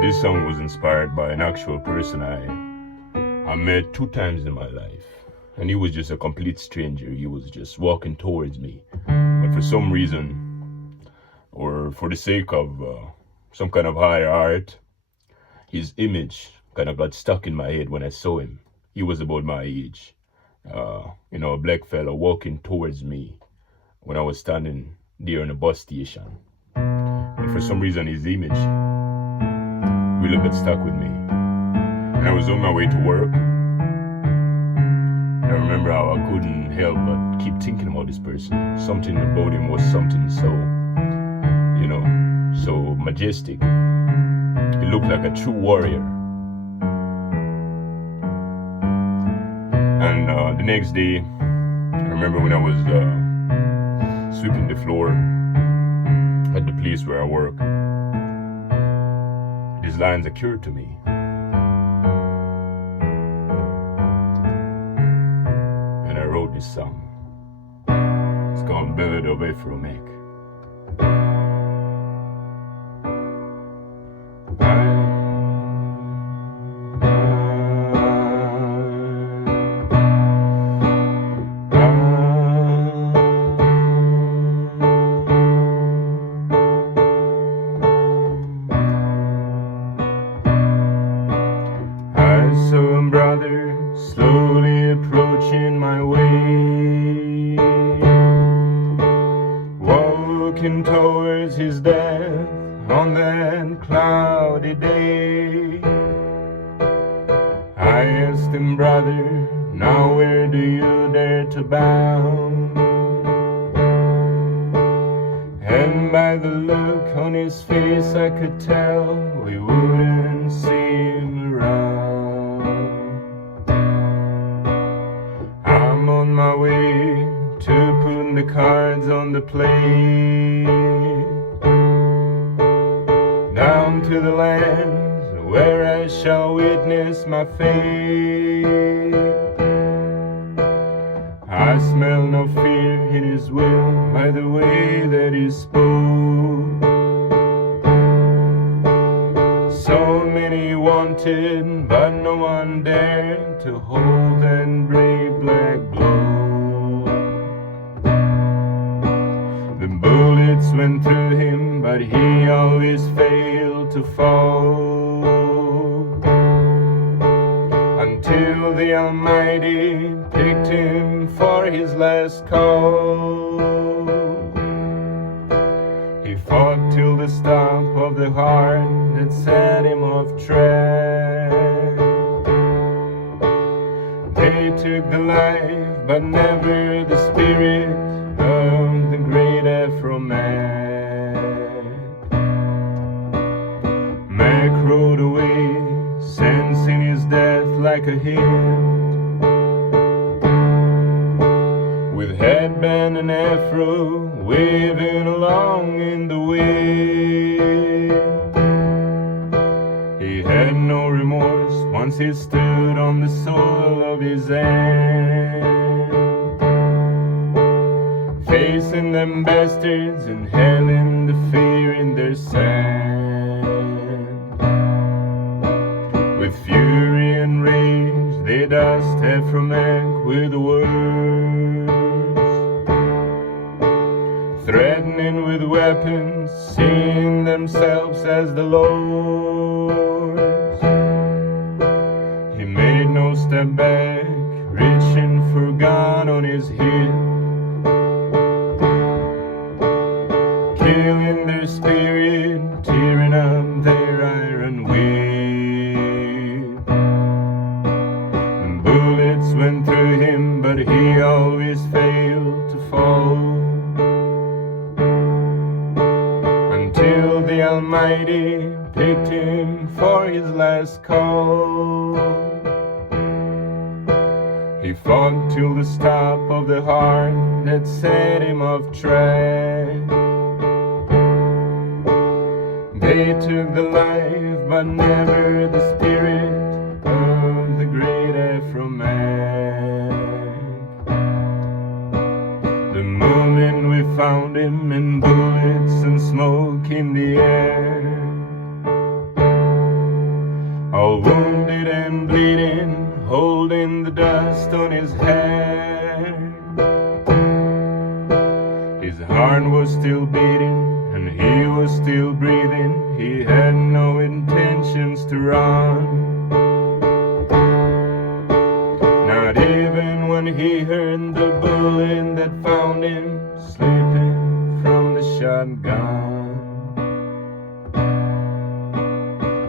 This song was inspired by an actual person I met 2 times in my life. And he was just a complete stranger. He was just walking towards me. But for some reason, or for the sake of some kind of higher art, his image kind of got stuck in my head when I saw him. He was about my age. A black fella walking towards me when I was standing there in a bus station. But for some reason, his image really got stuck with me. And I was on my way to work. I remember how I couldn't help but keep thinking about this person. Something about him was something so majestic. He looked like a true warrior. And the next day, I remember when I was sweeping the floor at the place where I work, these lines occurred to me. And I wrote this song. It's called Ballad of Afro Mack. Some brother slowly approaching my way, walking towards his death on that cloudy day. I asked him, brother, now where do you dare to bow? And by the look on his face I could tell we wouldn't see him around. I'm on my way to put the cards on the plate, down to the lands where I shall witness my fate. I smell no fear in his will by the way that he spoke. So many wanted, but no one dared to hold that brave black blow. The bullets went through him, but he always failed to fall, until the Almighty picked him for his last call. He fought till the stop of the heart that set him off track. They took the life, but never the spirit of the great Afro Mack. Mack rode away, sensing his death like a hint, with headband and afro waving along in the wind. He had no remorse once he stood on the soil of his land, facing them bastards and hailing the fear in their sand. With fury and rage they dust Afro Mack with words, threatening with weapons, seeing themselves as the lords. He made no step back, reaching for gun on his hip, killing their spirit, tearing up their iron whip. The bullets went through him, but he always failed to fall, until the Almighty picked him for his last call. He fought till the stop of the heart that set him off track. They took the life, but never the spirit of the great Afro Mack. The moment we found him in bullets and smoke in the air, all wounded and bleeding, holding the dust on his hair. His heart was still beating and he was still breathing. He had no intentions to run, not even when he heard the bullet that found him sleeping from the shotgun.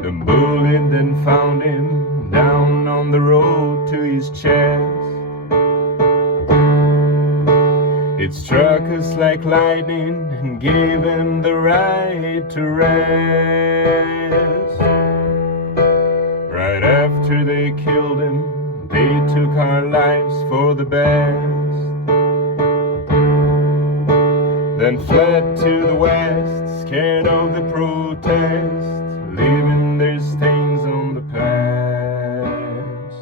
The bullet then found him down on the road to his chest. It struck us like lightning and gave him the right to rest. Right after they killed him, they took our lives for the best. Then fled to the west, scared of the protest, leaving their stains on the past.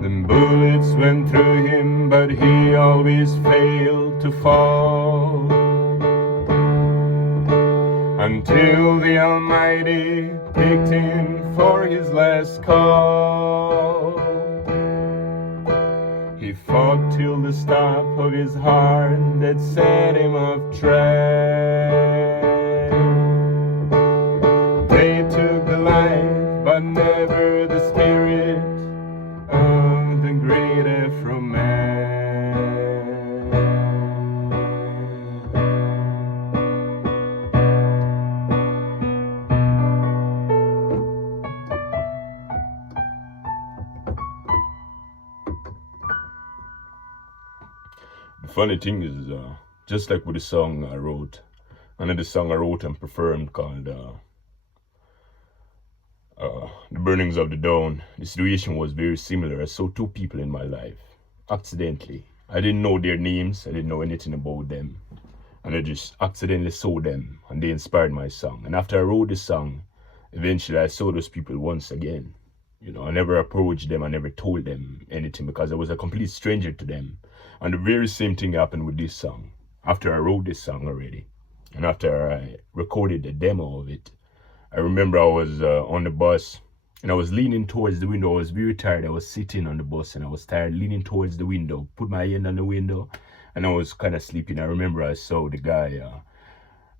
Then bullets went through him, but he always failed to fall, until the Almighty picked him for his last call. He fought till the stop of his heart that set him off track. They took the life, but never the spirit of the great Afro Mack. The funny thing is, just like with the song I wrote, another song I wrote and performed called The Burnings of the Dawn, the situation was very similar. I saw two people in my life, accidentally. I didn't know their names, I didn't know anything about them, and I just accidentally saw them, and they inspired my song. And after I wrote the song, eventually I saw those people once again. You know, I never approached them, I never told them anything because I was a complete stranger to them. And the very same thing happened with this song. After I wrote this song already, and after I recorded the demo of it, I remember I was on the bus, and I was leaning towards the window. I was very tired. I was sitting on the bus, and I was tired, leaning towards the window, put my hand on the window, and I was kind of sleeping. I remember I saw the guy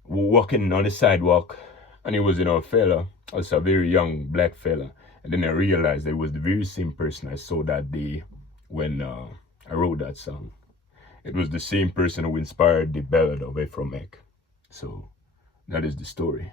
walking on the sidewalk, and he was, a fella, also a very young black fella. And then I realized that it was the very same person I saw that day when I wrote that song. It was the same person who inspired the Ballad of Afro Mack. So that is the story.